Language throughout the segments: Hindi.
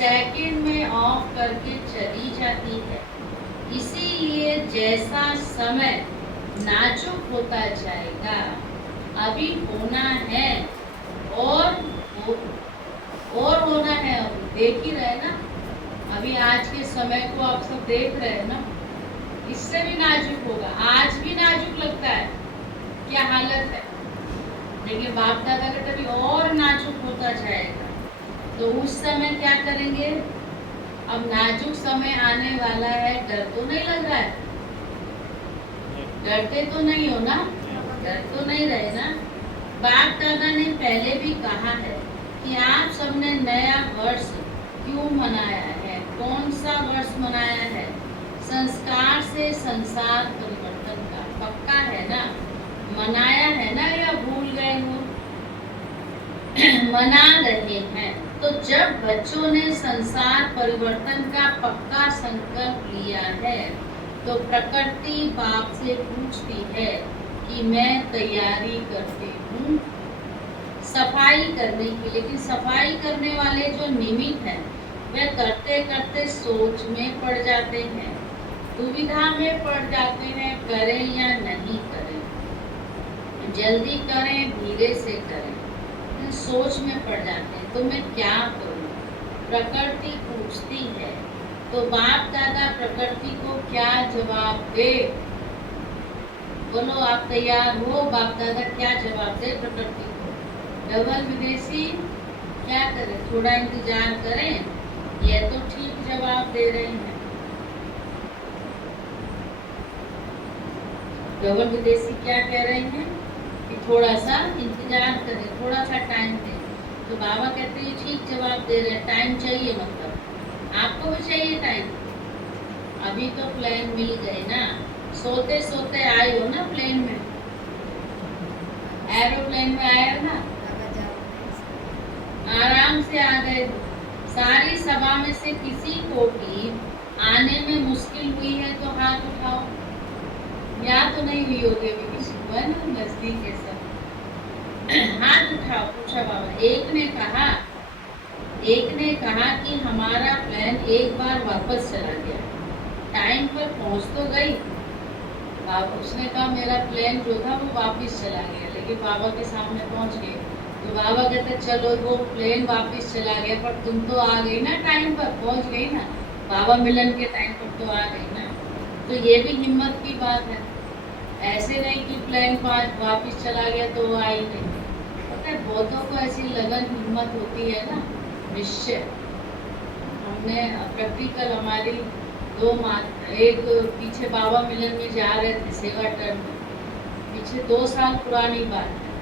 सेकंड में ऑफ करके चली जाती है। इसीलिए जैसा समय नाजुक होता जाएगा, अभी होना है और होना है, अभी देख ही रहे ना, अभी आज के समय को आप सब देख रहे हैं ना, इससे भी नाजुक होगा। आज भी नाजुक लगता है, क्या हालत है, लेकिन बाप दादा का तभी और नाजुक होता जाएगा। तो उस समय क्या करेंगे? अब नाजुक समय आने वाला है, डर तो नहीं लग रहा है? डरते तो नहीं हो ना? डर तो नहीं रहे ना? बाप दादा ने पहले भी कहा है कि आप सबने नया वर्ष क्यों मनाया है? कौन सा वर्ष मनाया है? संस्कार से संसार परिवर्तन का। पक्का है ना? मनाया है ना, या भूल गए हो? मना रहे हैं। तो जब बच्चों ने संसार परिवर्तन का पक्का संकल्प लिया है, तो प्रकृति बाप से पूछती है कि मैं तैयारी करती हूँ सफाई करने की। लेकिन सफाई करने वाले जो निमित्त हैं, वे करते करते सोच में पड़ जाते हैं, दुविधा में पड़ जाते हैं, करें या नहीं करें, जल्दी करें धीरे से करें, सोच में पड़ जाते हैं। तो मैं क्या करूं? प्रकृति पूछती है। तो बाप दादा प्रकृति को क्या जवाब दे? बोलो, आप तैयार हो? बाप दादा क्या जवाब दे प्रकृति को? डबल विदेशी क्या करें? थोड़ा इंतजार करें, ये तो ठीक जवाब दे रहे हैं। डबल विदेशी क्या कह रहे हैं कि थोड़ा सा इंतजार करें, थोड़ा सा टाइम दें। तो बाबा कहते हैं ठीक जवाब दे रहे हैं, टाइम चाहिए, मतलब आपको भी चाहिए टाइम। अभी तो प्लेन मिल गए ना, सोते सोते आए हो ना प्लेन में, एरोप्लेन में आए हो ना, आराम से आ गए। सारी सभा में से किसी को भी आने में मुश्किल हुई है तो हाथ उठाओ। या तो नहीं हुई होगी अभी किसी को, है ना, नजदीक है सब। हाथ उठाओ। पूछा बाबा। एक ने कहा कि हमारा प्लेन एक बार वापस चला गया, टाइम पर पहुंच तो गई। बाबा उसने कहा मेरा प्लेन जो था वो वापस चला गया, लेकिन बाबा के सामने पहुंच गए। तो बाबा कहते चलो वो प्लेन वापस चला गया, पर तुम तो आ गई ना, टाइम पर पहुंच गई ना, बाबा मिलन के टाइम पर तो आ गई ना। तो ये भी हिम्मत की बात है। ऐसे नहीं कि प्लेन वापस चला गया तो वो आई नहीं। पता है बहुतों को ऐसी लगन हिम्मत होती है ना, निश्चय। हमने प्रैक्टिकल हमारी एक पीछे बाबा मिलन में जा रहे थे सेवा टर्न में, पीछे 2 साल पुरानी बात है।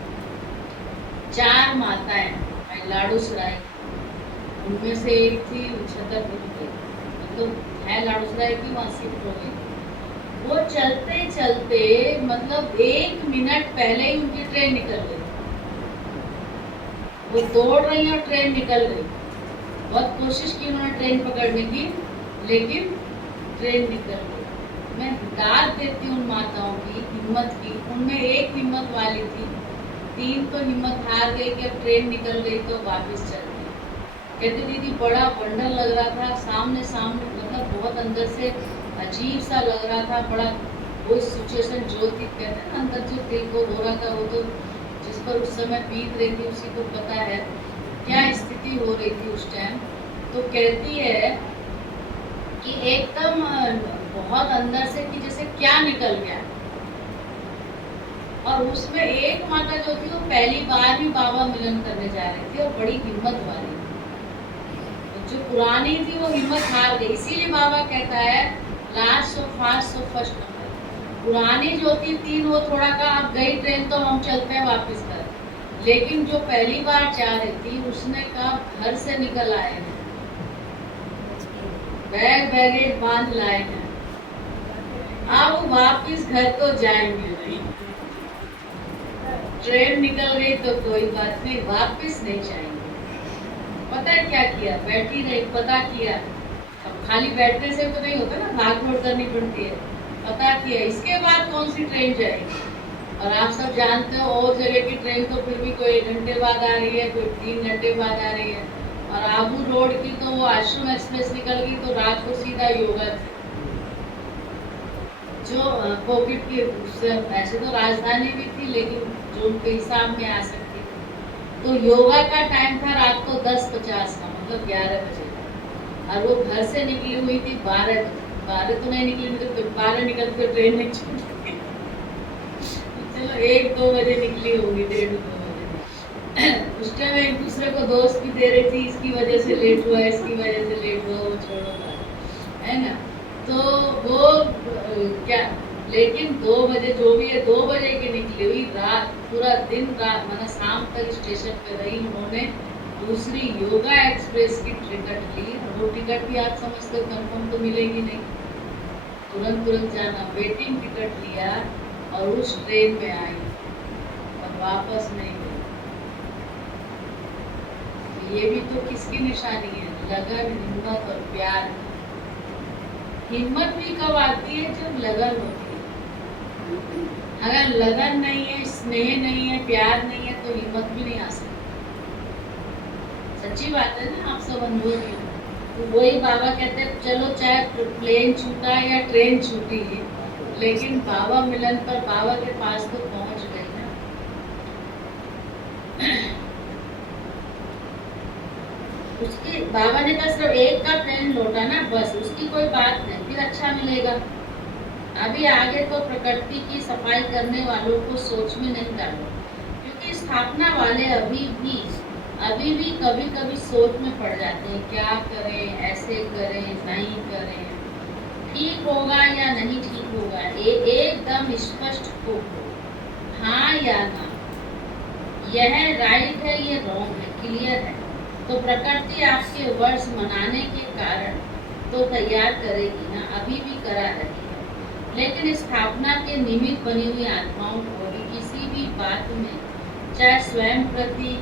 4 माताएं लाडू सराय, उनमें से एक थी छतरपुर की, मतलब है लाडू सराय की, वहाँ शिफ्ट हो गई। वो चलते चलते मतलब 1 मिनट पहले ही उनकी ट्रेन निकल गई। वो दौड़ रही और ट्रेन निकल गई। बहुत कोशिश की उन्होंने ट्रेन पकड़ने की, लेकिन ट्रेन निकल गई। मैं दाद देती उन माताओं की हिम्मत की। उनमें एक हिम्मत वाली थी, 3 तो हिम्मत हार गई कि अब ट्रेन निकल गई तो वापस चल गई। कहती दीदी बड़ा बंडल लग रहा था, सामने मतलब बहुत अंदर से अजीब सा लग रहा था, बड़ा वो सिचुएशन जो थी, कहते हैं ना अंदर जो दिल को हो रहा था, वो तो जिस पर उस समय बीत रही थी उसी को पता है क्या स्थिति हो रही थी उस टाइम। तो कहती है कि एकदम बहुत अंदर से कि जैसे क्या निकल गया। और उसमें एक माता जो थी वो पहली बार ही बाबा मिलन करने जा रही थी और बड़ी हिम्मत वाली। जो पुरानी थी वो हिम्मत हार गई। इसीलिए बाबा कहता है last so fast so first number. पुरानी जो थी 3 वो थोड़ा का अब गई ट्रेन तो हम चलते हैं वापस घर। लेकिन जो पहली बार जा रही थी उसने कहा घर से निकल आए हैं, बैग बैगेज बांध लाए हैं, अब वापस घर तो जाएंगे नहीं। ट्रेन निकल गई तो कोई बात नहीं, वापस नहीं जाएंगे। पता है क्या किया? बैठी रही, पता किया। अब खाली बैठने से तो नहीं होता ना, भाग दौड़ करनी पड़ती है। पता किया इसके बाद कौन सी ट्रेन जाएगी। और आप सब जानते हो और जगह की ट्रेन तो फिर भी कोई 1 घंटे बाद आ रही है, कोई 3 घंटे बाद आ रही है। और आबू रोड की तो वो आश्रम एक्सप्रेस निकल गई तो रात को सीधा योगा थी। जो पॉकेट की वैसे तो राजधानी भी थी लेकिन जो उनके हिसाब में आ सकती थी। तो योगा का टाइम था रात को 10:50 का, मतलब 11 बजे का। और वो घर से निकली हुई थी 12 बजे। 12 तो नहीं निकली, तो फिर 12 निकल के ट्रेन नहीं छूटी। चलो 1-2 बजे निकली होगी, 1:30-2 बजे। उस टाइम एक दूसरे को दोस्त भी दे रही थी, इसकी वजह से लेट हुआ, इसकी वजह से लेट हुआ, वो छोड़ो है ना। तो वो क्या, लेकिन 2 बजे जो भी है 2 बजे की निकली हुई, रात पूरा दिन रात मतलब शाम तक स्टेशन पे रही। उन्होंने दूसरी योगा एक्सप्रेस की टिकट ली। वो टिकट भी आप समझते कंफर्म तो मिलेगी नहीं, तुरंत तुरंत जाना, वेटिंग टिकट लिया और उस ट्रेन में आई और वापस नहीं गई। तो ये भी तो किसकी निशानी है? लगन, हिम्मत और प्यार। हिम्मत भी कब आती है? जब लगन होती है। अगर लगन नहीं है, स्नेह नहीं है, प्यार नहीं है तो हिम्मत भी नहीं आ सकती। सच्ची बात है ना, आप सब अनुभव की। तो वही बाबा कहते हैं चलो चाहे प्लेन छूटा या ट्रेन छूटी है, लेकिन बाबा मिलन पर बाबा के पास तो पहुंच गए ना। उसकी बाबा ने कहा सिर्फ एक का ट्रेन लौटा ना, बस उसकी कोई बात नहीं, फिर अच्छा मिलेगा। अभी आगे तो प्रकृति की सफाई करने वालों को सोच में नहीं डालो, क्योंकि स्थापना वाले अभी भी कभी कभी सोच में पड़ जाते हैं, क्या करें, ऐसे करें, नहीं करें, ठीक होगा या नहीं ठीक होगा। एकदम स्पष्ट हो, हाँ या ना, यह राइट है, ये रॉन्ग है, क्लियर है। तो प्रकृति आपके वर्ष मनाने के कारण तो तैयार करेगी ना, अभी भी करा रही है। लेकिन स्थापना के निमित्त बनी हुई आत्माओं को भी किसी भी बात में, चाहे स्वयं प्रति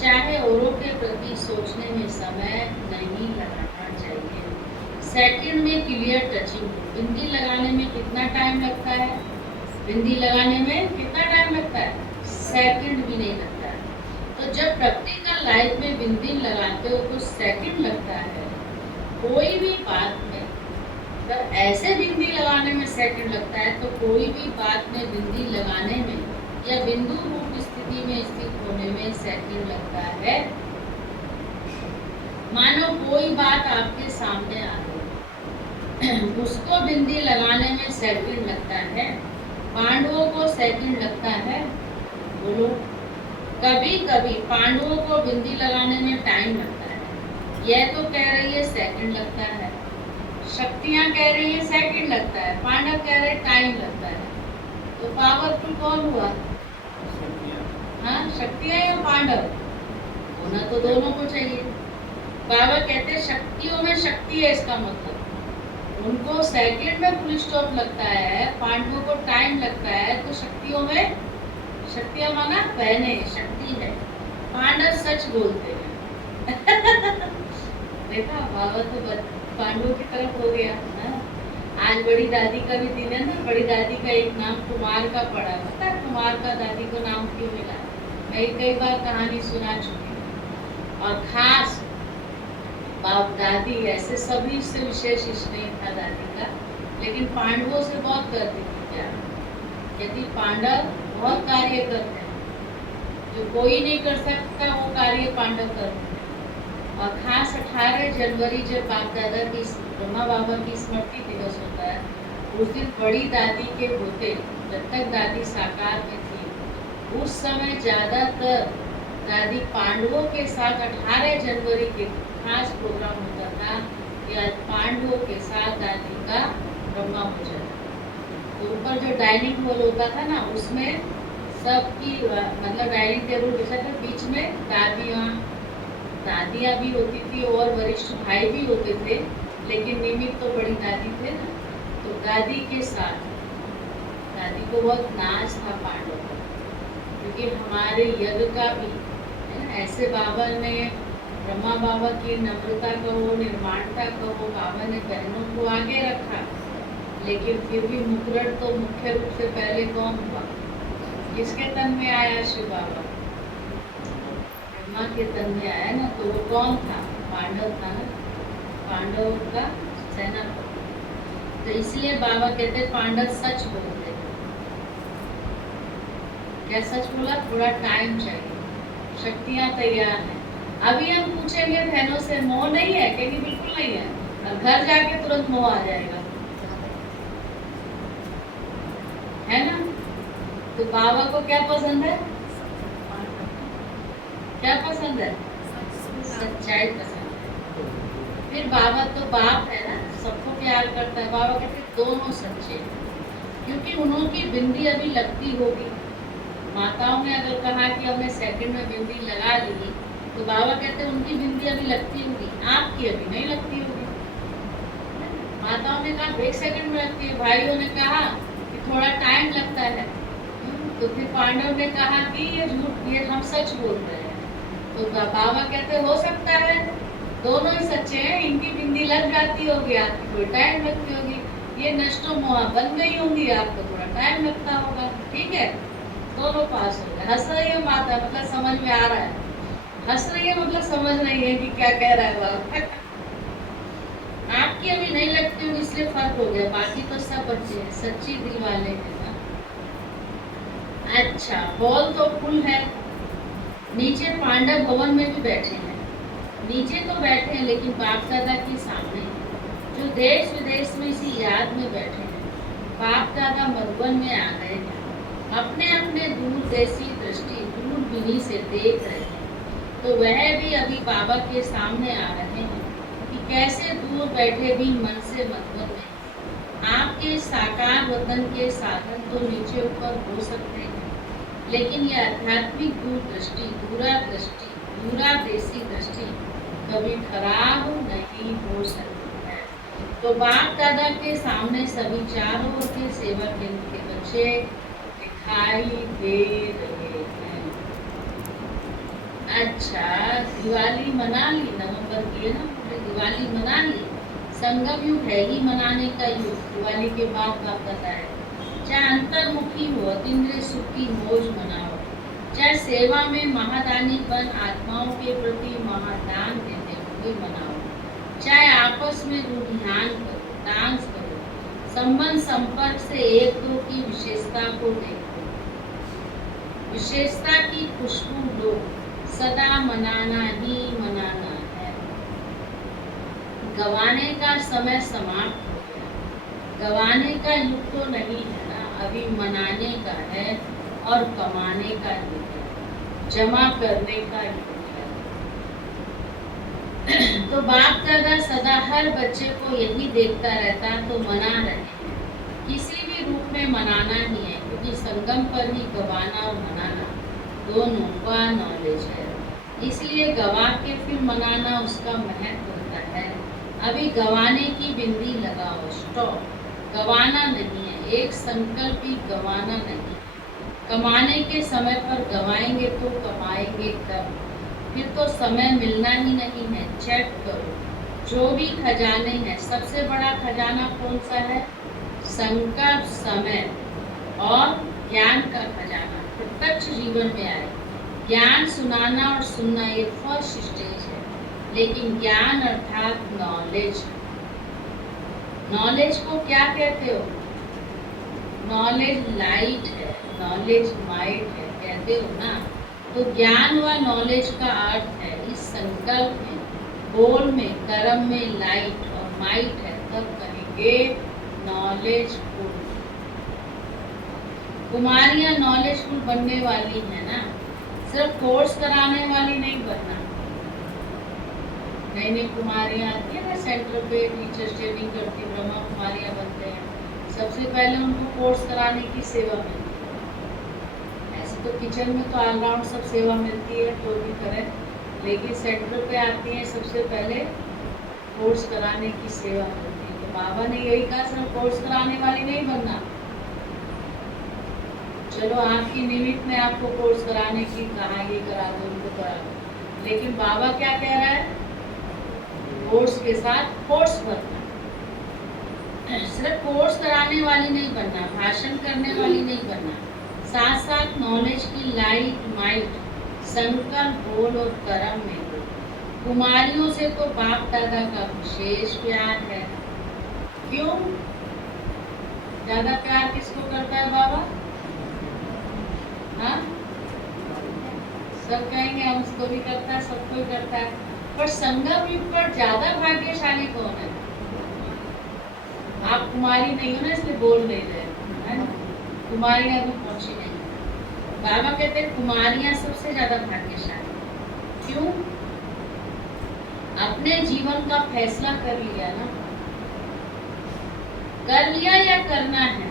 चाहे औरों के प्रति, सोचने में समय नहीं लगाना चाहिए। सेकंड में क्लियर टचिंग। बिंदी लगाने में कितना टाइम लगता है? बिंदी लगाने में कितना टाइम लगता है? सेकंड भी नहीं लगता है। तो जब प्रैक्टिकल लाइफ में बिंदी लगाते हो तो सेकंड लगता है। कोई भी बात में जब ऐसे बिंदी लगाने में सेकंड लगता है तो कोई भी बात में बिंदी लगाने में या बिंदु रूप स्थिति में स्थित होने में सेकंड लगता है। मानो कोई बात आपके सामने आ गई, उसको बिंदी लगाने में सेकंड लगता है। पांडवों को सेकंड लगता है। बोलो, कभी कभी पांडवों को बिंदी लगाने में टाइम लगता है। यह तो कह रही है सेकंड लगता है, शक्तियां कह रही है सेकंड लगता है, पांडव कह रहे टाइम लगता है। तो पावरफुल कौन हुआ? हाँ, शक्तियां या पांडव? होना तो दोनों को चाहिए। बाबा कहते हैं शक्तियों में शक्ति है, इसका मतलब उनको सेकंड में फुल स्टॉप लगता है, पांडवों को टाइम लगता है। तो शक्तियों में, शक्तियां माना बहने, शक्ति है। पांडव सच बोलते हैं। देखा, बाबा तो पांडवों की तरफ हो गया ना। आज बड़ी दादी का भी दिन है ना। बड़ी दादी का एक नाम कुमार का पड़ा, पता है कुमार का दादी को नाम क्यों मिला? मैं कई बार कहानी सुना चुकी हूँ। और खास बाप दादी ऐसे सभी से विशेष स्नेह था दादी का, लेकिन पांडवों से बहुत करती थी प्यार, क्योंकि पांडव बहुत कार्य करते हैं, जो कोई नहीं कर सकता वो कार्य पांडव करते हैं। और खास 18 जनवरी जब बाप दादा की, ब्रह्मा बाबा की स्मृति दिवस होता है, उस दिन बड़ी दादी के होते, जब तक दादी साकार में थी उस समय ज्यादातर दादी पांडवों के साथ 18 जनवरी के खास प्रोग्राम होता था कि आज पांडवों के साथ दादी का ब्रह्मा पूजन। तो ऊपर जो डाइनिंग हॉल होता था ना, उसमें सबकी मतलब डाइनिंग टेबल बिछा था, बीच में दादियाँ भी होती थी और वरिष्ठ भाई भी होते थे, लेकिन निमित्त तो बड़ी दादी थे ना। तो दादी के साथ, दादी को बहुत नाज था पांडव का, क्योंकि हमारे यज्ञ का भी है ना। ऐसे बाबा ने, ब्रह्मा बाबा की नम्रता कहो, निर्माणता कहो, बाबा ने बहनों को आगे रखा, लेकिन फिर भी मुकुरण तो मुख्य रूप से पहले कौन हुआ? किसके तन में आया? शिव बाबा ब्रह्मा के तन में आया ना। तो वो कौन था? पांडव था ना, पांडव का सेनापति। तो इसलिए बाबा कहते पांडव सच बोलते। क्या सच बोला? थोड़ा टाइम चाहिए, शक्तियां तैयार हैं। अभी हम पूछेंगे बहनों से मोह नहीं है, कहेंगे बिल्कुल नहीं है, और घर जाके तुरंत मोह आ जाएगा, है ना? तो बाबा को क्या पसंद है? क्या पसंद है? सच्चाई पसंद है। फिर बाबा तो बाप है ना, सबको प्यार करता है। बाबा कहते दोनों सच्चे हैं, क्योंकि उन्होंने बिंदी अभी लगती होगी। माताओं ने अगर कहा कि हमने सेकंड में बिंदी लगा ली, तो बाबा कहते उनकी बिंदी अभी लगती होगी, आपकी अभी नहीं लगती होगी। माताओं ने कहा 1 सेकंड में लगती है, भाइयों ने कहा कि थोड़ा टाइम लगता है। तो फिर पांडव ने कहा कि ये झूठ, ये हम सच बोल रहे हैं। तो बाबा कहते हो सकता है दोनों ही सच्चे हैं, इनकी बिंदी लग जाती होगी, आपकी कोई टाइम लगती होगी, ये नष्टो मोहा बन गई होंगी, आपको थोड़ा टाइम लगता होगा। ठीक है, दोनों पास हो गए। हंस रही है माता, मतलब समझ में आ रहा है। हंस रही है मतलब समझ रही है कि क्या कह रहा है बाबा। आपकी अभी नहीं लगती होगी, इसलिए फर्क हो गया, बाकी तो सब बच्चे हैं, सच्ची दिल वाले हैं ना। अच्छा, हॉल तो फुल है। नीचे पांडव भवन में भी बैठे हैं, नीचे तो बैठे हैं लेकिन बाप दादा के सामने, जो देश विदेश में इसी याद में बैठे हैं। बाप दादा मधुबन में आ गए हैं, अपने अपने दूरदेशी दृष्टि दूरबीनी से देख रहे हैं। तो वह भी अभी बाबा के सामने आ रहे हैं कि कैसे दूर बैठे भी मन से मधुबन में। आपके साकार वतन के साधन तो नीचे ऊपर हो सकते हैं, लेकिन यह आध्यात्मिक दूरदृष्टि, दूरदृष्टि, दूरदेशी दृष्टि कभी खराब नहीं हो सकती है। तो बाप दादा के सामने सभी चारों ओर के सेवा केंद्र के बच्चे दिखाई दे रहे हैं। अच्छा, दिवाली मना ली, नवंबर की है ना, दिवाली मना ली। संगम युग है ही मनाने का युग, दिवाली के बाद बाप बताए। चाहे अंतर्मुखी हो, अतीन्द्रिय सुख की मौज मनाओ, चाहे सेवा में महादानी बन आत्माओं के प्रति महादान देते हुए मनाओ, चाहे आपस में रुझान करो, डांस करो, संबंध संपर्क से एक दो की विशेषता को देखो, विशेषता की खुशबू लो, सदा मनाना ही मनाना है। गवाने का समय समाप्त हो गया, गवाने का युग तो नहीं है ना, अभी मनाने का है और कमाने का युग है, जमा करने का युग है। तो बाप दादा सदा हर बच्चे को यही देखता रहता, तो मना रहे हैं, किसी भी रूप में मनाना ही है, क्योंकि संगम पर ही गवाना और मनाना दोनों का नॉलेज है। इसलिए गवा के फिर मनाना उसका महत्व होता है। अभी गवाने की बिंदी लगाओ, स्टॉप। गवाना नहीं है, एक संकल्प ही गवाना नहीं। कमाने के समय पर गवाएंगे तो कमाएंगे कब? फिर तो समय मिलना ही नहीं है। चेक करो, जो भी खजाने हैं, सबसे बड़ा खजाना कौन सा है? संकल्प, समय और ज्ञान का खजाना प्रत्यक्ष जीवन में आए। ज्ञान सुनाना और सुनना ये फर्स्ट स्टेज है, लेकिन ज्ञान अर्थात नॉलेज। नॉलेज को क्या कहते हो? नॉलेज लाइट है, नॉलेज माइट है, कहते हो ना। तो ज्ञान व नॉलेज का अर्थ है इस संकल्प में, बोल में, कर्म में लाइट और माइट है, तब कहेंगे नॉलेजफुल। कुमारियां नॉलेजफुल बनने वाली है ना, सिर्फ कोर्स कराने वाली नहीं बनना। नई नई कुमारियां आती है ना सेंटर पे, टीचर ट्रेनिंग करती, ब्रह्मा कुमारियां बनते हैं, सबसे पहले उनको कोर्स कराने की सेवा मिलती है। ऐसे तो किचन में तो ऑलराउंड सब सेवा मिलती है, जो भी करें, लेकिन सेंटर पे आती है सबसे पहले कोर्स कराने की सेवा मिलती है। तो बाबा ने यही कहा, सिर्फ कोर्स कराने वाली नहीं बनना। चलो आपकी निमित्त में आपको कोर्स कराने की कहा, ये करा दो, उनको करा दो, लेकिन बाबा क्या कह रहा है? कोर्स के साथ कोर्स बनना। सिर्फ कोर्स कराने वाली नहीं बनना, भाषण करने वाली नहीं बनना, साथ साथ नॉलेज की लाइट माइट संकल्प, बोल और कर्म में हो। कुमारियों से तो बाप दादा का विशेष प्यार है। क्यों? ज्यादा प्यार किसको करता है बाबा? हाँ, सब कहेंगे हम उसको भी करता है, सबको ही करता है, पर संगम युग पर ज्यादा भाग्यशाली कौन है? आप कुमारी नहीं हो ना, इसलिए बोल नहीं रहे हैं। कुमारी अभी पहुंची नहीं। बाबा कहते हैं कुमारियां सबसे ज्यादा भाग्यशाली। क्यों? अपने जीवन का फैसला कर लिया ना, कर लिया या करना है,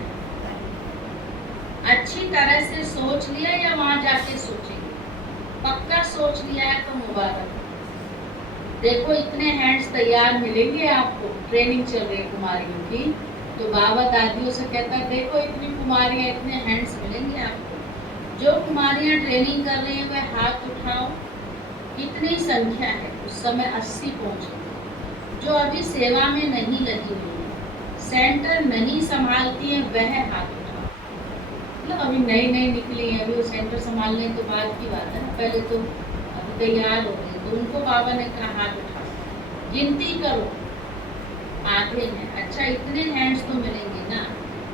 अच्छी तरह से सोच लिया या वहां जाके सोचेंगे, पक्का सोच लिया है तो मुबारक। देखो इतने हैंड्स तैयार मिलेंगे आपको, ट्रेनिंग चल रही है कुमारियों की, तो बाबा दादियों से कहता है देखो इतनी कुमारियां, इतने हैंड्स मिलेंगे आपको। जो कुमारियां ट्रेनिंग कर रही हैं वह हाथ उठाओ, कितनी संख्या है? उस समय 80 पहुंचेंगे। जो अभी सेवा में नहीं लगी हुई है, सेंटर नहीं संभालती है, वह हाथ उठाओ। मतलब अभी नई नई निकली है, अभी वो सेंटर संभालने तो बाद की बात है ना, पहले तो अभी तैयार हो गई, तो उनको बाबा ने कहा हाथ उठाओ, गिनती करो, आधे हैं। अच्छा इतने हैंड्स तो मिलेंगे ना,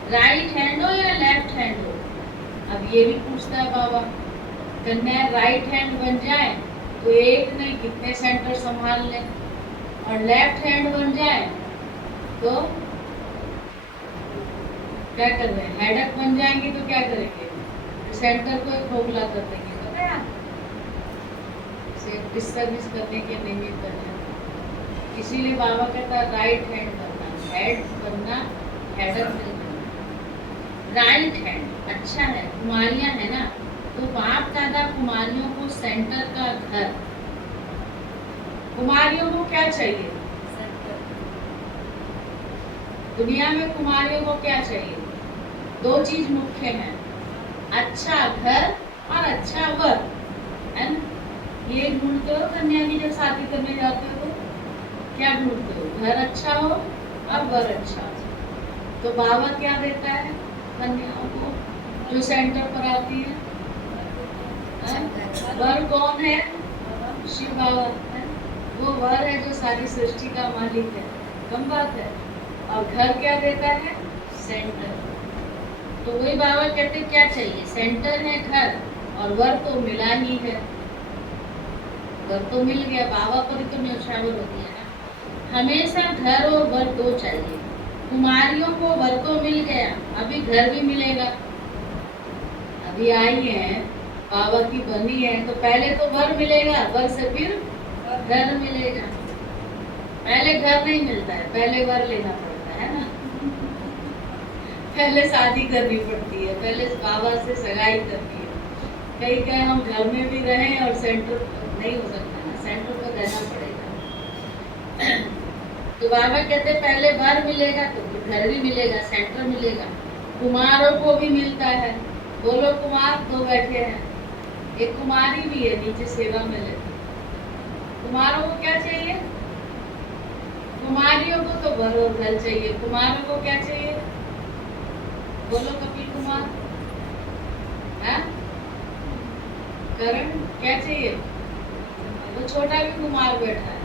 राइट हैंड हो या लेफ्ट हैंड हो? अब ये भी पूछता है बाबा। कन्या राइट हैंड बन जाए तो एक नहीं कितने सेंटर संभाल ले, और लेफ्ट हैंड बन जाए तो क्या कर रहे हैं? हेडक बन जाएंगे तो क्या करेंगे? सेंटर को एक खोखला कर देंगे, तो क्या डिस्टर्बिस करने के निमित्त है। इसीलिए बाबा कहता है राइट हैंड बनना, हेड बनना, हेडक नहीं बनना। राइट हैंड अच्छा है, कुमारियां है ना, तो बाप दादा कुमारियों को सेंटर का घर। कुमारियों को क्या चाहिए? दुनिया में कुमारियों को क्या चाहिए? दो चीज मुख्य है, अच्छा घर और अच्छा वर, है ना? ये ढूंढते हो कन्या की जब शादी करने जाते हो तो क्या ढूंढते हो? घर अच्छा हो और वर अच्छा हो। तो बाबा क्या देता है कन्याओं को जो सेंटर पर आती है? वर कौन है? शिव बाबा है। वो वर है जो सारी सृष्टि का मालिक है, कम बात है। और घर क्या देता है? सेंटर। तो वही बाबा कहते क्या चाहिए? सेंटर है, घर, और वर तो मिला ही है। वर तो मिल गया, बाबा पर ही तो न्यौछावर होती है ना। हमेशा घर और वर दो चाहिए। कुमारियों को वर तो मिल गया, अभी घर भी मिलेगा। अभी आई है, बाबा की बनी है, तो पहले तो वर मिलेगा, वर से फिर घर मिलेगा। पहले घर नहीं मिलता है, पहले वर लेना पड़ता है ना। पहले शादी करनी पड़ती है, पहले बाबा से सगाई करनी है। कहीं कहीं हम घर में भी रहें और सेंटर नहीं हो सकता ना, सेंटर पर रहना पड़ेगा। तो बाबा कहते पहले वर मिलेगा तो फिर घर भी मिलेगा, सेंटर मिलेगा। कुमारों को भी मिलता है। बोलो कुमार, दो बैठे हैं, एक कुमारी भी है नीचे सेवा में लेते। कुमारों को क्या चाहिए? कुमारियों को तो वर और घर चाहिए, कुमारों को क्या चाहिए? बोलो कपिल कुमार, है? करण क्या चाहिए? वो छोटा भी कुमार बैठा है,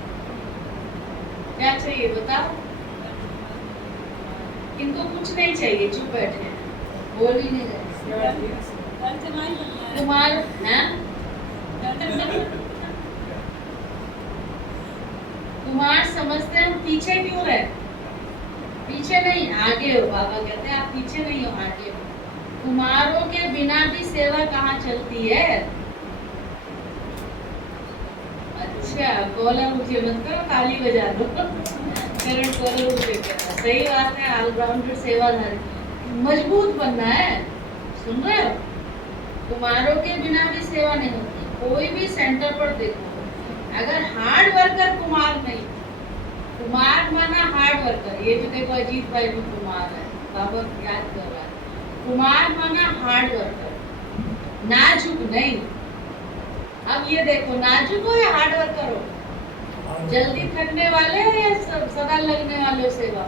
क्या चाहिए बताओ? इनको कुछ नहीं चाहिए, चुप बैठे हैं, बोल ही नहीं रहे। कुमार है? कुमार समझते हैं हम पीछे क्यों रहे? पीछे नहीं, आगे हो। बाबा कहते हैं आप पीछे नहीं हो, आगे हो। कुमारों के बिना भी सेवा कहाँ चलती है? अच्छा, कॉलर मुझे मत करो, ताली बजा दो। करण कॉलर मुझे कहना सही बात है, ऑलराउंडर सेवाधारी, मजबूत बनना है। सुन रहे हो? कुमारों के बिना भी सेवा नहीं होती। कोई भी सेंटर पर देखो, अगर हार्ड वर्कर कुमार नहीं, कुमार माना हार्ड वर्कर। ये जो देखो अजीत भाई भी कुमार है, बाबा याद कर रहा है। कुमार माना हार्ड वर्कर, नाजुक नहीं। अब ये देखो, नाजुक हो या हार्ड वर्कर हो? जल्दी थकने वाले हो या सदा लगने वाले हो सेवा?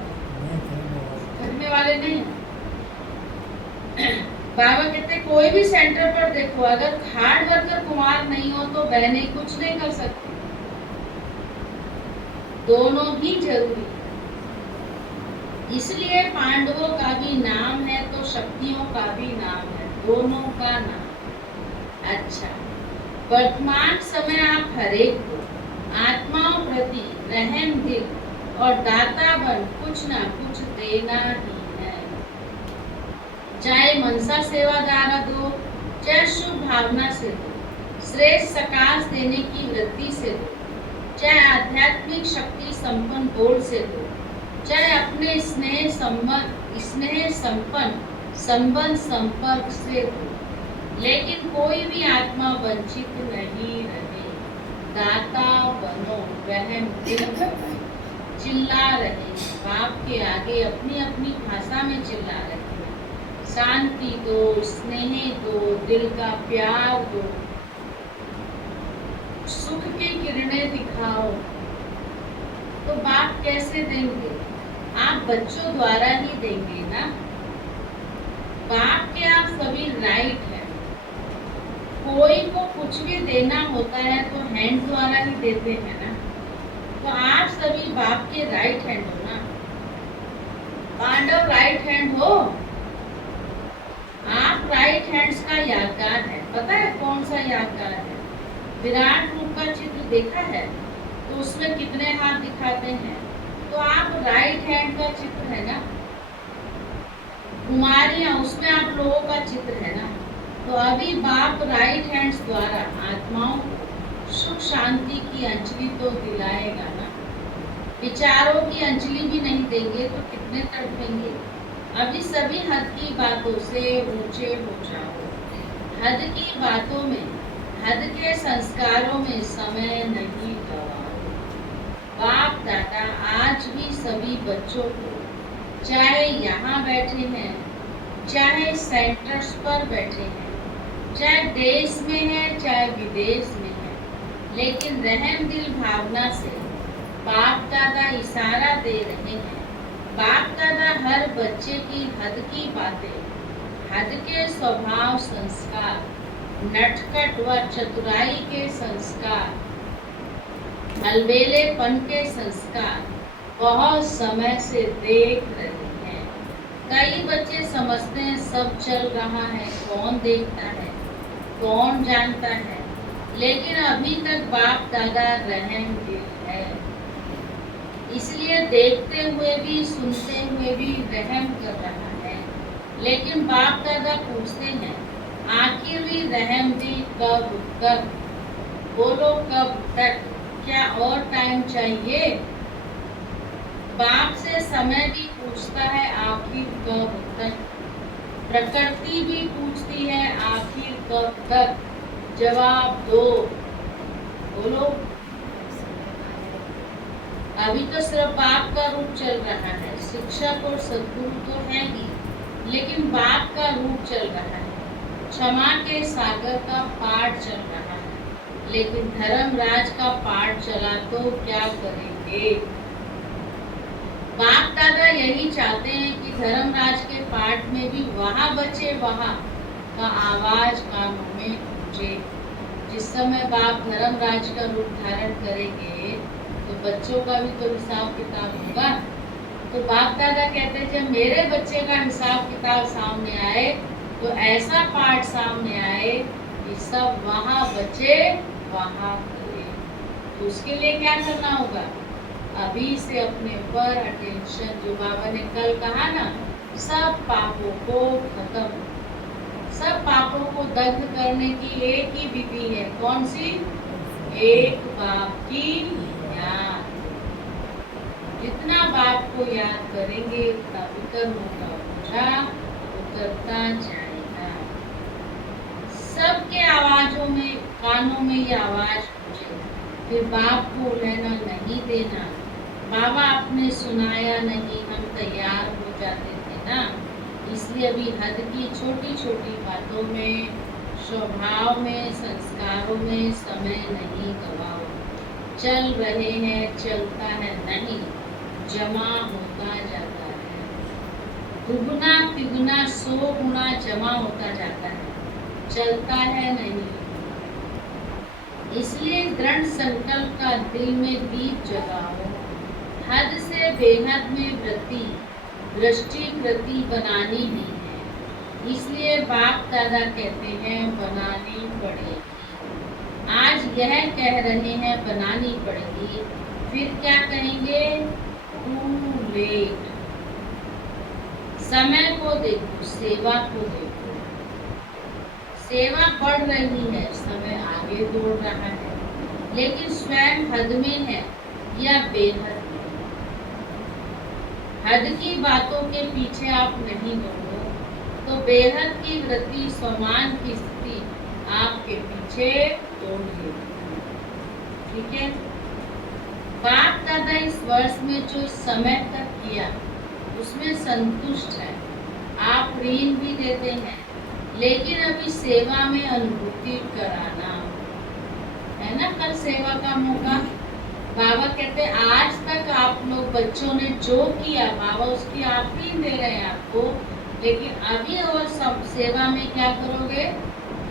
थकने वाले नहीं। बाबा कहते कोई भी सेंटर पर देखो, अगर हार्ड वर्कर कुमार नहीं हो तो बहनें कुछ नहीं कर सकती। दोनों ही जरूरी है। इसलिए पांडवों का भी नाम है तो शक्तियों का भी नाम है, दोनों का नाम। अच्छा, वर्तमान समय आप हरेक को आत्माओं प्रति रहम दिल और दाता बन कुछ ना कुछ देना ही है। चाहे मनसा सेवा द्वारा दो, चाहे शुभ भावना से दो, श्रेष्ठ सकाश देने की वृत्ति से दो, चाहे आध्यात्मिक शक्ति संपन्न बोल से दो, चाहे अपने स्नेह संपन्न संबंध संपर्क से दो, लेकिन कोई भी आत्मा वंचित नहीं रहे। दाता बनो, रहम दिल बनाओ। चिल्ला रहे बाप के आगे अपनी अपनी भाषा में चिल्ला रहे हैं, शांति दो, स्नेह दो, दिल का प्यार दो, सुख की किरणें दिखाओ। तो बाप कैसे देंगे? आप बच्चों द्वारा ही देंगे ना। बाप के आप सभी राइट है। कोई को कुछ भी देना होता है तो हैंड द्वारा ही देते हैं ना। तो आप सभी बाप के राइट हैंड हो ना। पांडव राइट हैंड हो, आप राइट हैंड्स का यादगार है। पता है कौन सा यादगार है? विराट रूप का चित्र देखा है तो उसमें कितने हाथ दिखाते हैं, तो आप राइट हैंड का चित्र है ना। कुमारियां, उसमें आप लोगों का चित्र है ना। तो अभी बाप राइट हैंड्स द्वारा आत्माओं को सुख शांति की अंजलि तो दिलाएगा ना। विचारों की अंजलि भी नहीं देंगे तो कितने तड़पेंगे। अभी सभी हद की बातों से ऊंचे हो जाओ। हद की बातों में, हद के संस्कारों में समय नहीं गवाओ। बाप दादा आज भी सभी बच्चों को, चाहे यहाँ बैठे हैं, चाहे सेंटर्स पर बैठे हैं, चाहे देश में है चाहे विदेश में है, लेकिन रहम दिल भावना से बाप दादा इशारा दे रहे हैं। बाप दादा हर बच्चे की हद की बातें, हद के स्वभाव संस्कार, नटखट व चतुराई के संस्कार, अलबेलेपन के संस्कार बहुत समय से देख रहे हैं। कई बच्चे समझते हैं सब चल रहा है, कौन देखता है, कौन जानता है, लेकिन अभी तक बाप दादा रहम दिल है। इसलिए देखते हुए भी सुनते हुए भी रहम कर रहा है। लेकिन बाप दादा पूछते हैं आखिर भी रहम दिल कब तक? बोलो कब तक? क्या और टाइम चाहिए? बाप से समय भी पूछता है आखिर कब तक। प्रकृति भी पूछती है आखिर कब तक। जवाब दो, बोलो। अभी तो सिर्फ बाप का रूप चल रहा है, शिक्षक और सद्गुरु तो है ही, लेकिन बाप का रूप चल रहा है। क्षमा के सागर का पाठ चल रहा है, लेकिन धर्मराज का पाठ चला तो क्या करेंगे? बाप दादा यही चाहते हैं कि धर्मराज के पाठ में भी वहाँ बचे वहाँ का आवाज कानों में गूंजे। जिस समय बाप धर्मराज का रूप धारण करेंगे तो बच्चों का भी तो हिसाब किताब होगा। तो बाप दादा कहते हैं जब मेरे बच्चे का हिसाब किताब सामने आए तो ऐसा पाठ सामने आए कि सब वहाँ बचे वहाँ करे। तो उसके लिए क्या करना होगा? अभी से अपने पर अटेंशन, जो बाबा ने कल कहा ना, सब पापों को खत्म, सब पापों को दग्ध करने की एक ही विधि है। कौन सी? एक बाप की याद। जितना बाप को याद करेंगे उतना विकर्म होगा बोझा उतरता जाएगा। सबके आवाजों में, कानों में ये आवाज पूछे, फिर बाप को लेना नहीं देना। बाबा आपने सुनाया नहीं, हम तैयार हो जाते थे ना। इसलिए अभी हद की छोटी छोटी बातों में, स्वभाव में, संस्कारों में समय नहीं गवाओ। चल रहे हैं, चलता है नहीं, जमा होता जाता है। दुगुना तिगुना 100 गुना जमा होता जाता है, चलता है नहीं। इसलिए दृढ़ संकल्प का दिल में दीप जगाओ। हद से बेहद में वृद्धि दृष्टि कृति बनानी ही है, इसलिए बाप दादा कहते हैं बनानी पड़ेगी। आज यह कह रहे हैं बनानी पड़ेगी, फिर क्या कहेंगे? Too late. समय को देखो, सेवा को देखो। सेवा बढ़ रही है, समय आगे दौड़ रहा है, लेकिन स्वयं हद में है या बेहद में। हद की बातों के पीछे आप नहीं दौड़ो तो बेहद की वृत्ति स्वमान की स्थिति आपके पीछे दौड़ लेगी। ठीक है। बाप दादा इस वर्ष में जो समय तक किया उसमें संतुष्ट है। आप ऋण भी देते हैं, लेकिन अभी सेवा में अनुभूति कराना है ना। कल सेवा का मौका, बाबा कहते हैं आज तक आप लोग बच्चों ने जो किया बाबा उसकी आप ही दे रहे हैं आपको, लेकिन अभी और सब सेवा में क्या करोगे?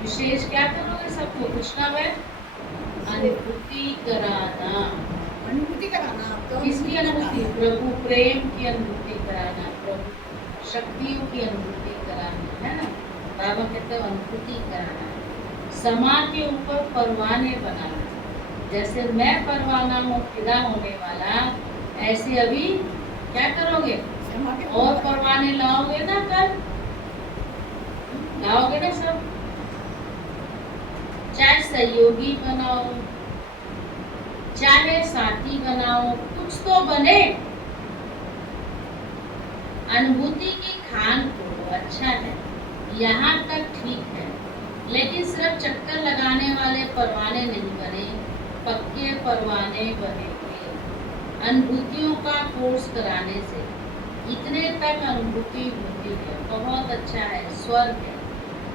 विशेष क्या करोगे? सबको कुछ ना है अनुभूति कराना। अनुभूति कराना। किसकी अनुभूति? प्रभु प्रेम की अनुभूति कराना, प्रभु शक्तियों की अनुभूति कराना, है ना। बाबा कहते हैं अनुभूति कराना। समा के ऊपर परवाने बनाना। जैसे मैं परवाना हूँ फिदा होने वाला, ऐसे अभी क्या करोगे? और परवाने लाओगे ना, कल लाओगे ना सब। चाहे सहयोगी बनाओ, चाहे साथी बनाओ, कुछ तो बने। अनुभूति की खान को अच्छा है, यहाँ तक ठीक है, लेकिन सिर्फ चक्कर लगाने वाले परवाने नहीं बने, पक्के परवाने बनेंगे। अनुभूतियों का कोर्स कराने से इतने तक अनुभूति होती है, बहुत अच्छा है, स्वर्ग है।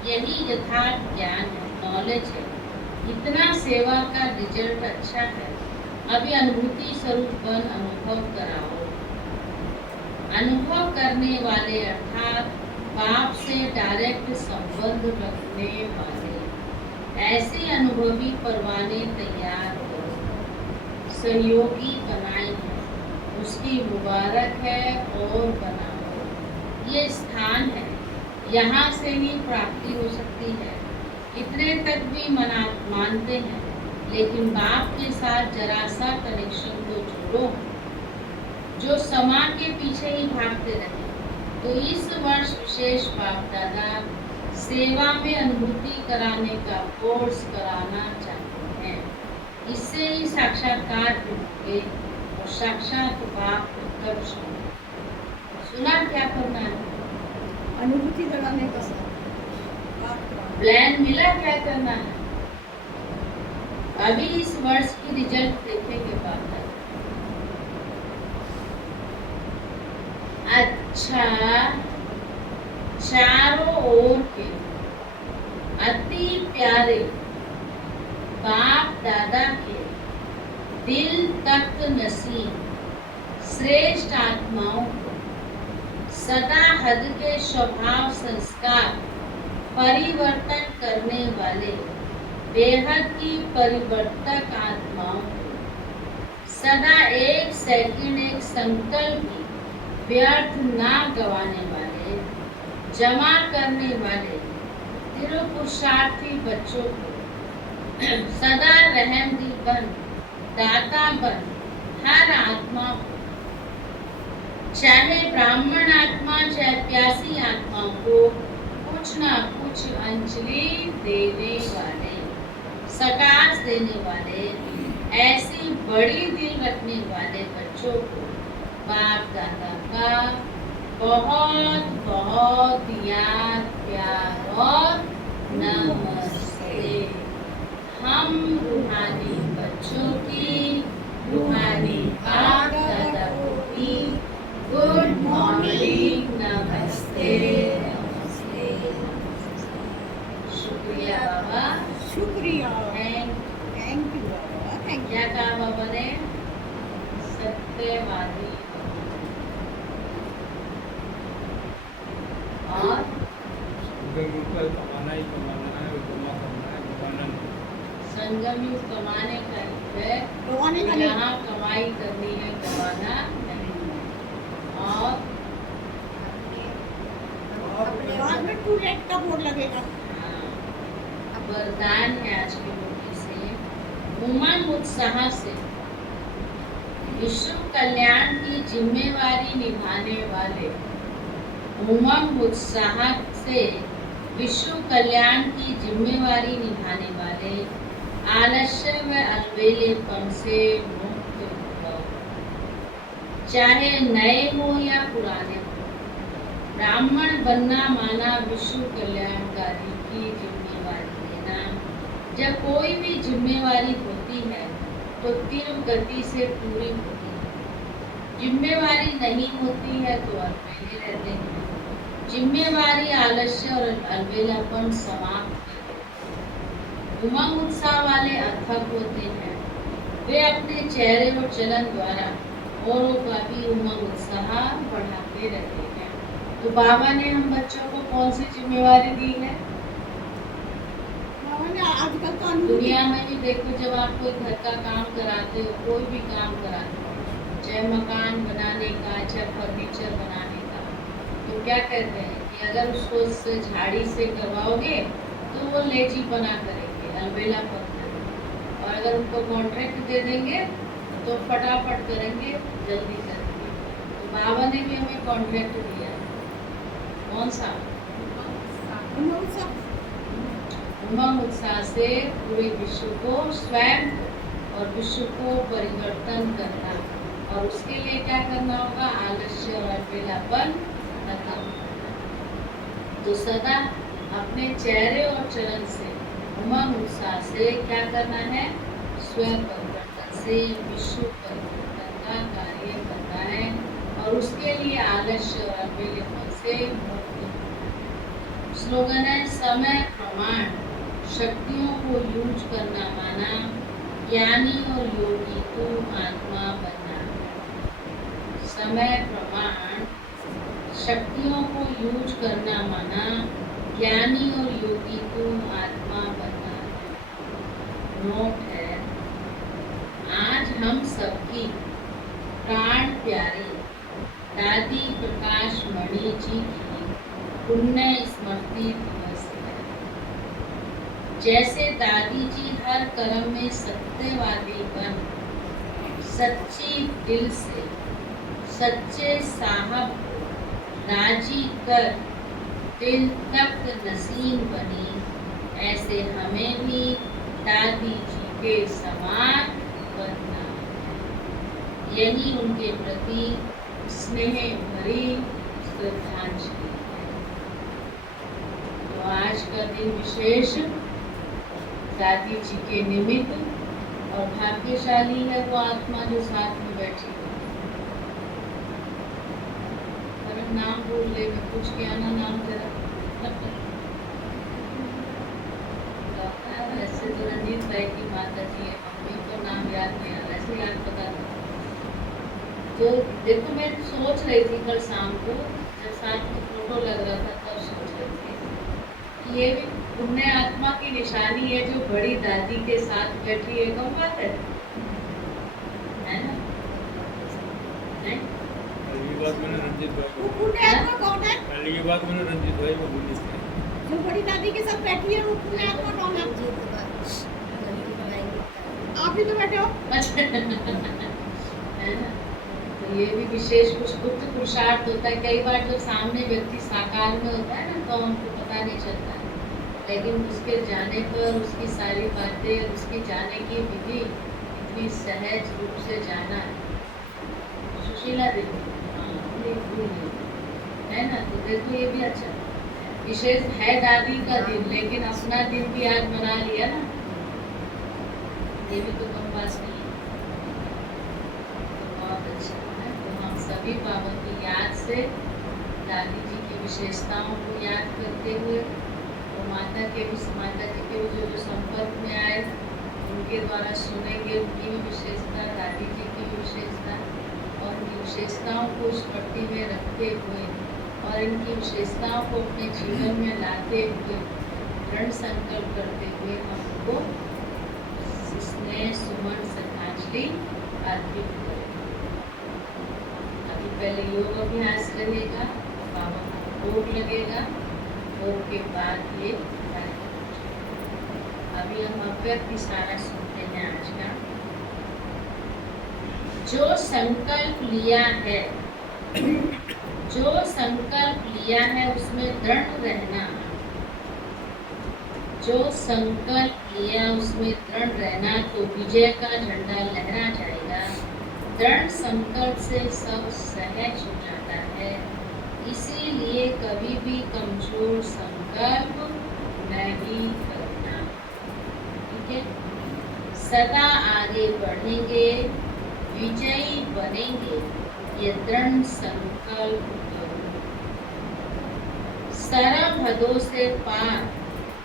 यही यथार्थ ज्ञान है, नॉलेज है। इतना सेवा का रिजल्ट अच्छा है। अभी अनुभूति स्वरूप बन अनुभव कराओ। अनुभव करने वाले अर्थात बाप से डायरेक्ट संबंध रखने वाले, ऐसे अनुभवी परवाने तैयार करो। सहयोगी बनाए हैं, उसकी मुबारक है और बनाओ। ये स्थान है, यहाँ से ही प्राप्ति हो सकती है। इतने तक भी मानते हैं, लेकिन बाप के साथ जरा सा कनेक्शन तो जोड़ो। जो समा के पीछे ही भागते रहे, तो इस वर्ष विशेष बाप दादा सेवा में अनुभूति कराने का कोर्स कराना चाहते हैं। इससे ही साक्षात्कार होंगे और साक्षात बाप को तब सुना क्या करना है? अनुभूति कराने का प्लान मिला, क्या करना है? अभी इस वर्ष की रिजल्ट देखेंगे बाप दादा। अच्छा, चारों ओर के अति प्यारे बाप दादा के दिल तक नसीब श्रेष्ठ आत्माओं को सदा हद के स्वभाव संस्कार परिवर्तन करने वाले बेहद की परिवर्तक आत्माओं को सदा एक सेकंड एक संकल्प भी व्यर्थ ना गवाने वाले, जमा करने वाले दिलो पुरुषार्थी बच्चों को सदा रहमदिल बन, दाता बन हर आत्मा को, चाहे ब्राह्मण आत्मा चाहे प्यासी आत्माओं को कुछ ना कुछ अंजलि देने वाले, सकाश देने वाले, ऐसी बड़ी दिल रखने वाले बच्चों को बाप दादा का बहुत बहुत याद प्यार और नमस्ते। हम रूहानी बच्चों की, रूहानी बाप दादा को भी गुड मॉर्निंग, नमस्ते। शुक्रिया बाबा, शुक्रिया, थैंक यू बाबा, थैंक क्या कहा बाबा ने? सत्यवादी और कमाना ही कमाना है, जमा करना है, गवाना नहीं। संगम युग कमाने का है, गवाने का यहाँ कमाई करनी है, गवाना नेट का बोर्ड लगेगा। हाँ, वरदान है आज की मूर्ति से। उमंग उत्साह से विश्व कल्याण की जिम्मेवारी निभाने वाले, उमंग उत्साह से विश्व कल्याण की जिम्मेवारी निभाने वाले, आलस्य व अलबेलेपन से मुक्त हो, चाहे नए हो या पुराने हो। ब्राह्मण बनना माना विश्व कल्याणकारी की जिम्मेवारी लेना। जब कोई भी जिम्मेवारी होती है तो तीव्र गति से पूरी होती है। जिम्मेवारी नहीं होती है तो अलबेले रहते हैं। जिम्मेवारी, आलस्य और अलबेलापन समाप्त कर देते हैं। उमंग उत्साह वाले अथक होते हैं। वे अपने चेहरे और चलन द्वारा औरों का भी उमंग उत्साह बढ़ाते रहते हैं। तो बाबा ने हम बच्चों को कौन सी जिम्मेवारी दी है? बाबा ने आजकल तो अनुभूति दुनिया में भी देखो, जब आप कोई घर का काम कराते हो, कोई भी काम कराते हो, चाहे मकान बनाने का, चाहे फर्नीचर बनाने का, तो क्या कहते हैं कि अगर उसको उससे झाड़ी से करवाओगे तो वो लेजी बना करेंगे, अलबेलापन करेंगे। और अगर उनको कॉन्ट्रैक्ट दे देंगे तो फटाफट करेंगे, जल्दी करेंगे। तो बाबा ने भी हमें कॉन्ट्रैक्ट दिया है। कौन सा? अनुभूति उमंग उत्साह से पूरे विश्व को, स्वयं और विश्व को परिवर्तन करना। और उसके लिए क्या करना होगा? आलस्य और अलबेलापन खत्म करना। तो सदा अपने चेहरे और चलन से, उमंग उत्साह से क्या करना है? स्वयं परिवर्तन से विश्व परिवर्तन का कार्य करना है। और उसके लिए आलस्य और अलबेलापन से मुक्त होना है। स्लोगन है, समय प्रमाण शक्तियों को यूज करना माना, ज्ञानी और योगी तू आत्मा बनना। समय प्रमाण शक्तियों को यूज करना माना, ज्ञानी और योगी तू आत्मा बनना। नोट है, आज हम सबकी प्राण प्यारी दादी प्रकाश मणि जी की पुण्य स्मृति दिवस है। जैसे दादी जी हर कर्म में सत्यवादी बन, सच्ची दिल से सच्चे साहब को राजी कर दिल तक नसीम बनी, ऐसे हमें भी दादी जी के समान बनना है। यही उनके प्रति स्नेह भरी श्रद्धांजलि है। तो आज का दिन विशेष दादी जी के निमित्त, और भाग्यशाली है वो आत्मा जो साथ में बैठी है। अरे नाम बोल ले, मैं पूछ के आना नाम तेरा। ऐसे तो रंजीत भाई की माता जी है, मम्मी को नाम याद नहीं आ रहा, ऐसे याद पता था। तो देखो, मैं सोच रही थी कल शाम को जब साथ में फोटो लग रहा था, तब सोच रही थी कि ये भी पुण्य आत्मा की निशानी है जो बड़ी दादी के साथ बैठी है। कम बात है ना? नहीं? कल की बात मैंने रंजीत भाई वो को पुण्य आत्मा कौन है? कल की बात मैंने रंजीत भाई को बोली थी। जो बड़ी दादी के साथ बैठी है वो पुण्य आत्मा कौन है? आप ही तो बैठे हो। है ना? तो ये भी विशेष कुछ गुप्त पुरुषार्थ होता है। कई बार जो सामने व्यक्ति साकार में होता है ना, तो हमको पता नहीं चलता है, लेकिन उसके जाने पर उसकी सारी बातें, उसकी जाने की विधि इतनी सहज रूप से जाना है। सुशीला देवी, हाँ, ये भूल गई, है ना? तो देखो, ये भी अच्छा विशेष है दादी का दिन, लेकिन अपना दिन भी आज मना लिया ना, ये भी तो कम बात नहीं है। तो बहुत अच्छा है। तो हम सभी बाबा की याद से, दादी जी की विशेषताओं को याद करते हुए, और माता जी के भी जो संपर्क में आए उनके द्वारा सुनेंगे, उनकी भी विशेषता, दादी जी की भी विशेषता, और उनकी विशेषताओं को स्मृति में रखते हुए और इनकी विशेषताओं को अपने जीवन में लाते हुए दृढ़ संकल्प करते हुए हमको स्नेह सुमन श्रद्धांजलि अर्पित करें। अभी पहले योग अभ्यास रहेगा, बाबा का भोग लगेगा, के बाद ये कार्यक्रम। अभी हम अव्यक्त इशारा सुनते हैं आज का। जो संकल्प लिया है, जो संकल्प लिया है उसमें दृढ़ रहना। जो संकल्प लिया उसमें दृढ़ रहना, तो विजय का झंडा लहरा जाएगा। दृढ़ संकल्प से सब सहज हो जाता है, इसीलिए कभी भी कमजोर संकल्प नहीं करना। ठीक है, सदा आगे बढ़ेंगे, विजयी बनेंगे, ये दृढ़ संकल्प करो। सरहदों से पार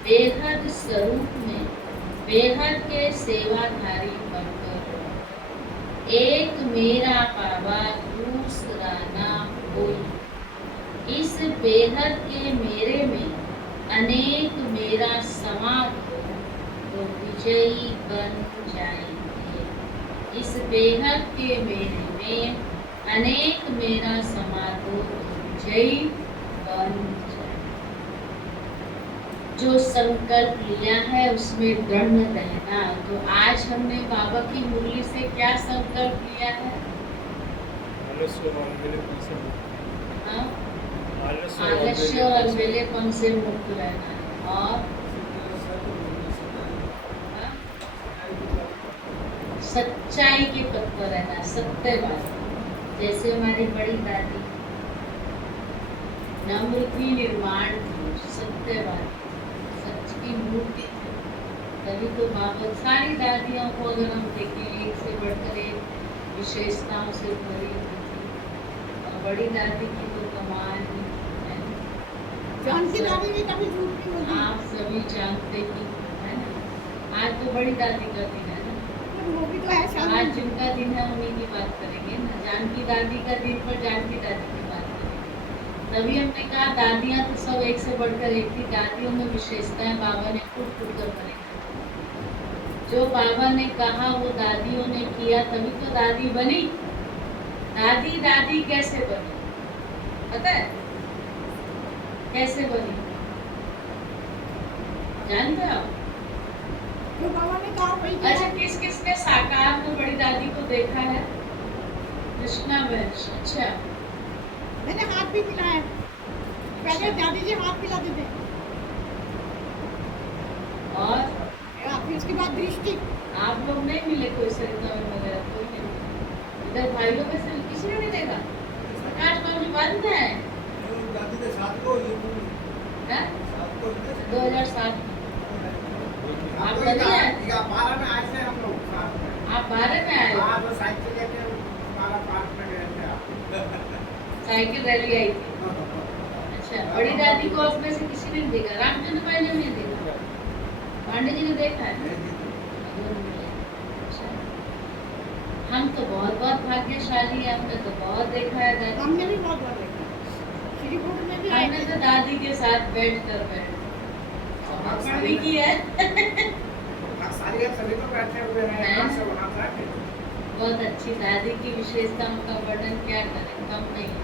बेहद स्वरूप में बेहद के सेवाधारी बनकर रहो। एक मेरा बाबा दूसरा ना कोई, इस बेहद के मेरे में अनेक मेरा समा दो, तो विजयी बन जाएंगे। इस बेहद के मेरे में अनेक मेरा समा दो, तो विजयी बन जाएंगे। जो संकल्प लिया है उसमें दृढ़ रहना। तो आज हमने बाबा की मुरली से क्या संकल्प लिया है? हाँ? आलस्य और अलबेलेपन से मुक्त रहना है। और हाँ? सच्चाई के पथ पर रहना, सत्यवाद। जैसे हमारी बड़ी दादी नम्र थी, निर्माण थी, सत्यवाद, सच की मूर्ति थी। तभी तो बाबा सारी दादियों को अगर हम देखें एक से बढ़कर एक विशेषताओं से भरी हुई थी। और बड़ी दादी की तो कमाल ही है। जानकी दादी ने कभी झूठ नहीं बोली। आप सभी जानते ही है ना। आज तो बड़ी दादी का दिन है ना। वो भी तो है शायद। आज जिनका दिन है उन्हीं की बात करेंगे ना। जानकी दादी का दिन पर जानकी दादी की बात करेंगे। तभी हमने कहा दादियाँ तो सब एक से बढ़कर एक थी। दादियों में विशेषताएं बाबा ने खुद कर बने। जो बाबा ने कहा वो दादियों ने किया, तभी तो दादी बनी। दादी दादी कैसे बनी पता है? कैसे बनी जानते हो? जो बाबा ने कहा वही किया। अच्छा, किस किस ने साकार में बड़ी दादी को देखा है? कृष्णा वंश। अच्छा, मैंने हाथ भी मिलाया। पहले दादी जी हाथ मिलाते थे। और फिर उसके बाद दृष्टि। आप लोग नहीं मिले कोई सरिता में वगैरह? कोई नहीं? इधर भाइयों में से किसी ने नहीं देखा? प्रकाश बाबू जी बंद है। दादी के साथ को ये हैं? साथ को 2007 में। आप आपको बनी है? या 12 में आए थे हम लोग साथ में। आप 12 में आए हो? हाँ, तो साइकिल लेके 12 पार्क में गए थे आप। साइकिल रैली आई थी। अच्छा, बड़ी दादी को उसमें से किसी ने नहीं देखा? रामचंद्र भाई ने नहीं देखा? पांडे जी ने देखा है? अच्छा। हम तो बहुत बहुत भाग्यशाली हैं। हमने तो बहुत देखा है दादी। हमने भी बहुत बार देखा। श्रीपुर में भी आए हमने थे। तो दादी के साथ बैठ भी की है। सारी आप सभी तो बैठे हुए हैं यहाँ से वहाँ तक। बहुत अच्छी दादी की विशेषताओं का वर्णन क्या करें, कम नहीं है।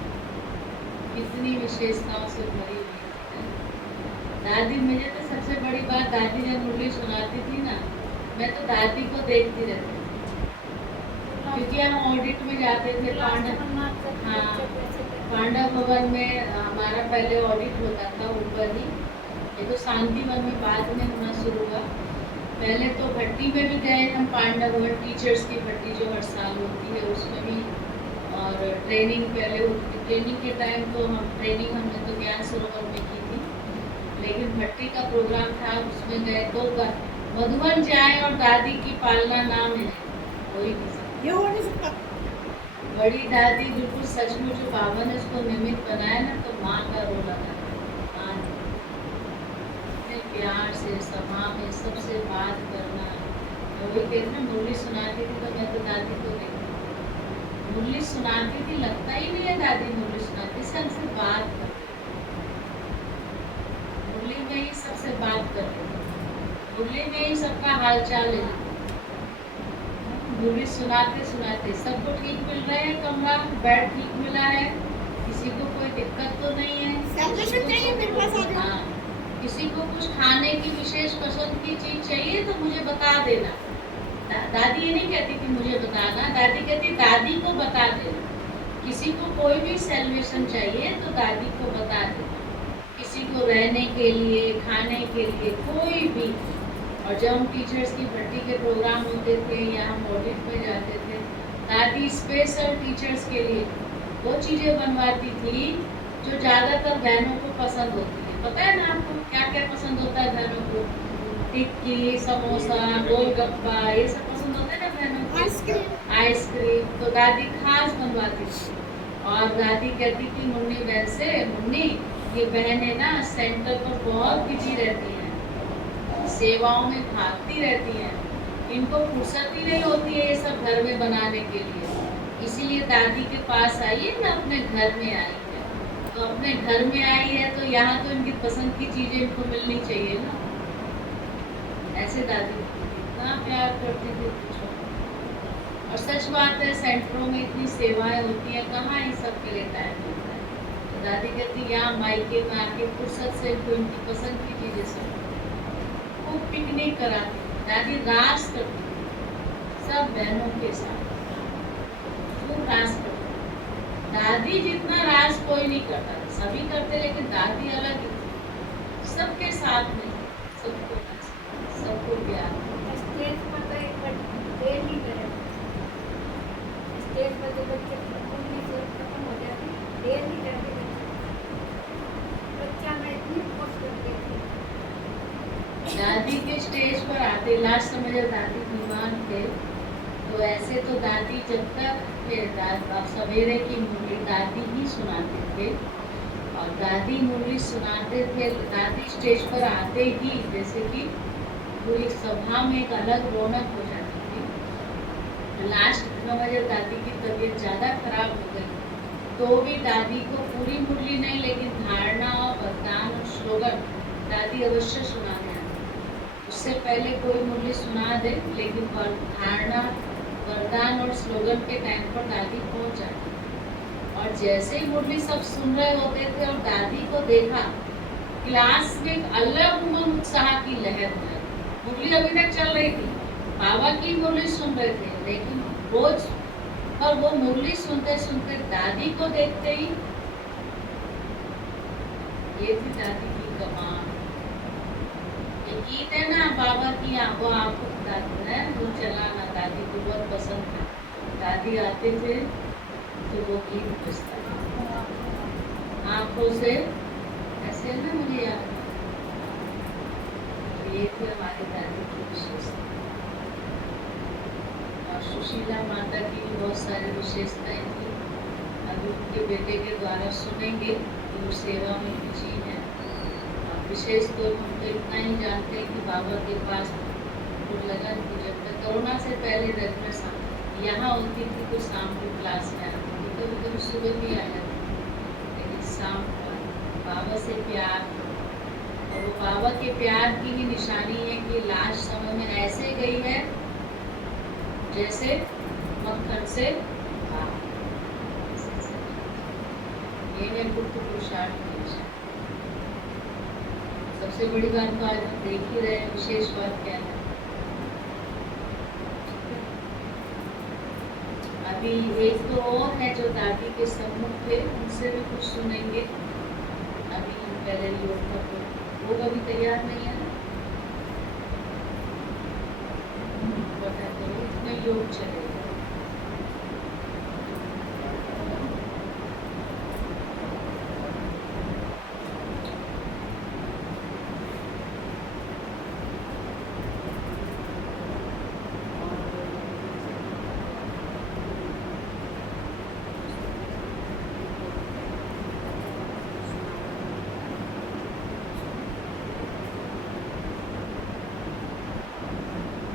कितनी विशेषताओं से भरी हुई है दादी। मुझे तो सबसे बड़ी बात, दादी जब मुरली सुनाती थी ना, मैं तो दादी को देखती रहती थी। क्योंकि हम ऑडिट में जाते थे पांडव। हाँ, पांडव भवन में हमारा पहले ऑडिट होता था ऊपर ही। ये तो शांति वन में बाद में होना शुरू हुआ। पहले तो भट्टी में भी गए हम, पांडव भवन टीचर्स की भट्टी जो हर साल होती है उसमें भी। और ट्रेनिंग पहले होती थी। ट्रेनिंग के टाइम तो हम ट्रेनिंग हमने तो ज्ञान सरोवर में की थी, लेकिन भट्टी का प्रोग्राम था उसमें गए। तो मधुबन जाए और दादी की पालना ना मिले, कोई नहीं सकता। ये हो नहीं सकता। बड़ी दादी बिल्कुल सचमुच जो बाबा ने उसको निमित्त बनाया ना, तो माँ का रोल अदा करना। माँ ने इतने प्यार से सभा में सबसे बात करना। वही कहते ना, मुरली सुनाती थी तो मैं तो दादी को देखती थी। मुरली सुनाती थी, लगता ही नहीं है दादी मुरली सुनाती, सबसे बात करती। मुरली में ही सबसे बात करती थी। मुरली में ही सबका हालचाल लेती। मुरली सुनाते सुनाते सबको ठीक मिल रहा है, कमरा बेड ठीक मिला है, किसी को कोई दिक्कत तो नहीं है। सेलिब्रेशन चाहिए मेरे पास आ जाओ। हाँ, किसी को कुछ खाने की विशेष पसंद की चीज चाहिए तो मुझे बता देना। दादी ये नहीं कहती कि मुझे बताना, दादी कहती दादी को बता देना। किसी को कोई भी सेलिब्रेशन चाहिए तो दादी को बता देना। किसी को रहने के लिए, खाने के लिए, कोई भी। और जब हम टीचर्स की भर्ती के प्रोग्राम होते थे या हम ऑडिट में जाते थे, दादी स्पेशल टीचर्स के लिए वो चीज़ें बनवाती थी जो ज़्यादातर बहनों को पसंद होती है। पता है ना आपको क्या क्या पसंद होता है बहनों को? टिक्की, समोसा, गोलगप्पा, ये सब पसंद होता है ना बहनों को। आइसक्रीम। आइसक्रीम तो दादी खास बनवाती थी। और दादी कहती थी मुन्नी बहन से, मुन्नी ये बहनें ना सेंटर पर बहुत बिजी रहती हैं, सेवाओं में भागती रहती हैं, इनको फुर्सत ही नहीं होती है ये सब घर में बनाने के लिए। इसीलिए दादी के पास आई है ना, अपने घर में आई है। तो अपने घर में आई है तो यहाँ तो इनकी पसंद की चीजें इनको मिलनी चाहिए ना। ऐसे दादी इतना प्यार करती थी पूछो। और सच बात है, सेंटरों में इतनी सेवाएं होती हैं, कहाँ इन सब के लिए टाइम मिलता है। तो दादी कहती यहाँ मायके में आके फुर्सत से इनको इनकी पसंद की चीजें सब खूब पिकनिक कराती। दादी रास करती थी सब बहनों के साथ, खूब रास करती। दादी जितना रास कोई नहीं करता, सभी करते लेकिन दादी अलग ही थी। सबके साथ में सबको रास, सबको प्यार। स्टेज पर तो एक बार देर नहीं करे, स्टेज पर जो बच्चे उनकी से खत्म हो जाती, देर नहीं करते बच्चा में इतनी खुश करते थे। दादी के स्टेज पर आते, लास्ट समय जब दादी बीमार थे तो ऐसे तो दादी जब तक सवेरे की मुरली दादी ही सुनाते थे। और दादी मुरली सुनाते थे, दादी स्टेज पर आते ही जैसे कि पूरी सभा में एक अलग रौनक हो जाती थी। लास्ट समय जब दादी की तबीयत ज़्यादा खराब हो गई तो भी दादी को पूरी मुरली नहीं लेकिन धारणा और वरदान और स्लोगन दादी अवश्य सुनाने आती। उससे पहले कोई मुरली सुना दे लेकिन धारणा, वरदान और स्लोगन के टाइम पर दादी पहुंच जाती। और जैसे ही मुरली सब सुन रहे होते थे और दादी को देखा, क्लास में एक अलग उमंग उत्साह की लहर हो जाती। मुरली अभी तक चल रही थी, बाबा की मुरली सुन रहे थे, लेकिन रोज और वो मुरली सुनते सुनते दादी को देखते ही, ये थी दादी की कमाल। ये गीत है ना बाबा की आंखों आंखों दादी है वो चलाना, दादी को बहुत पसंद था। दादी आते थे तो वो गीत बजता था आंखों से ऐसे ना, मुझे याद है। ये थी हमारी दादी की विशेषता। और सुशीला माता की भी बहुत सारी विशेषताएं थी, अभी उनके बेटे के द्वारा सुनेंगे। वो सेवा में बिजी है। विशेष तो हम तो इतना ही जानते हैं कि बाबा के पास कुछ लगन थी। जब तक कोरोना से पहले रेगुलर शाम यहाँ होती थी तो शाम की क्लास में आती थी, कभी कभी सुबह भी आ जाती थी, लेकिन शाम को बाबा से प्यार। और वो बाबा के प्यार की ही निशानी है कि लास्ट समय में ऐसे गई है जैसे मक्खन से भाप। ये है गुप्त पुरुषार्थ की निशानी। सबसे बड़ी बात तो आज हम देख ही रहे हैं, विशेष बात क्या है। अभी एक तो और है जो दादी के सम्मुख थे, उनसे भी कुछ सुनेंगे। अभी हम पहले योग का वो अभी तैयार नहीं है ना, पता करो इतना योग चलेगा।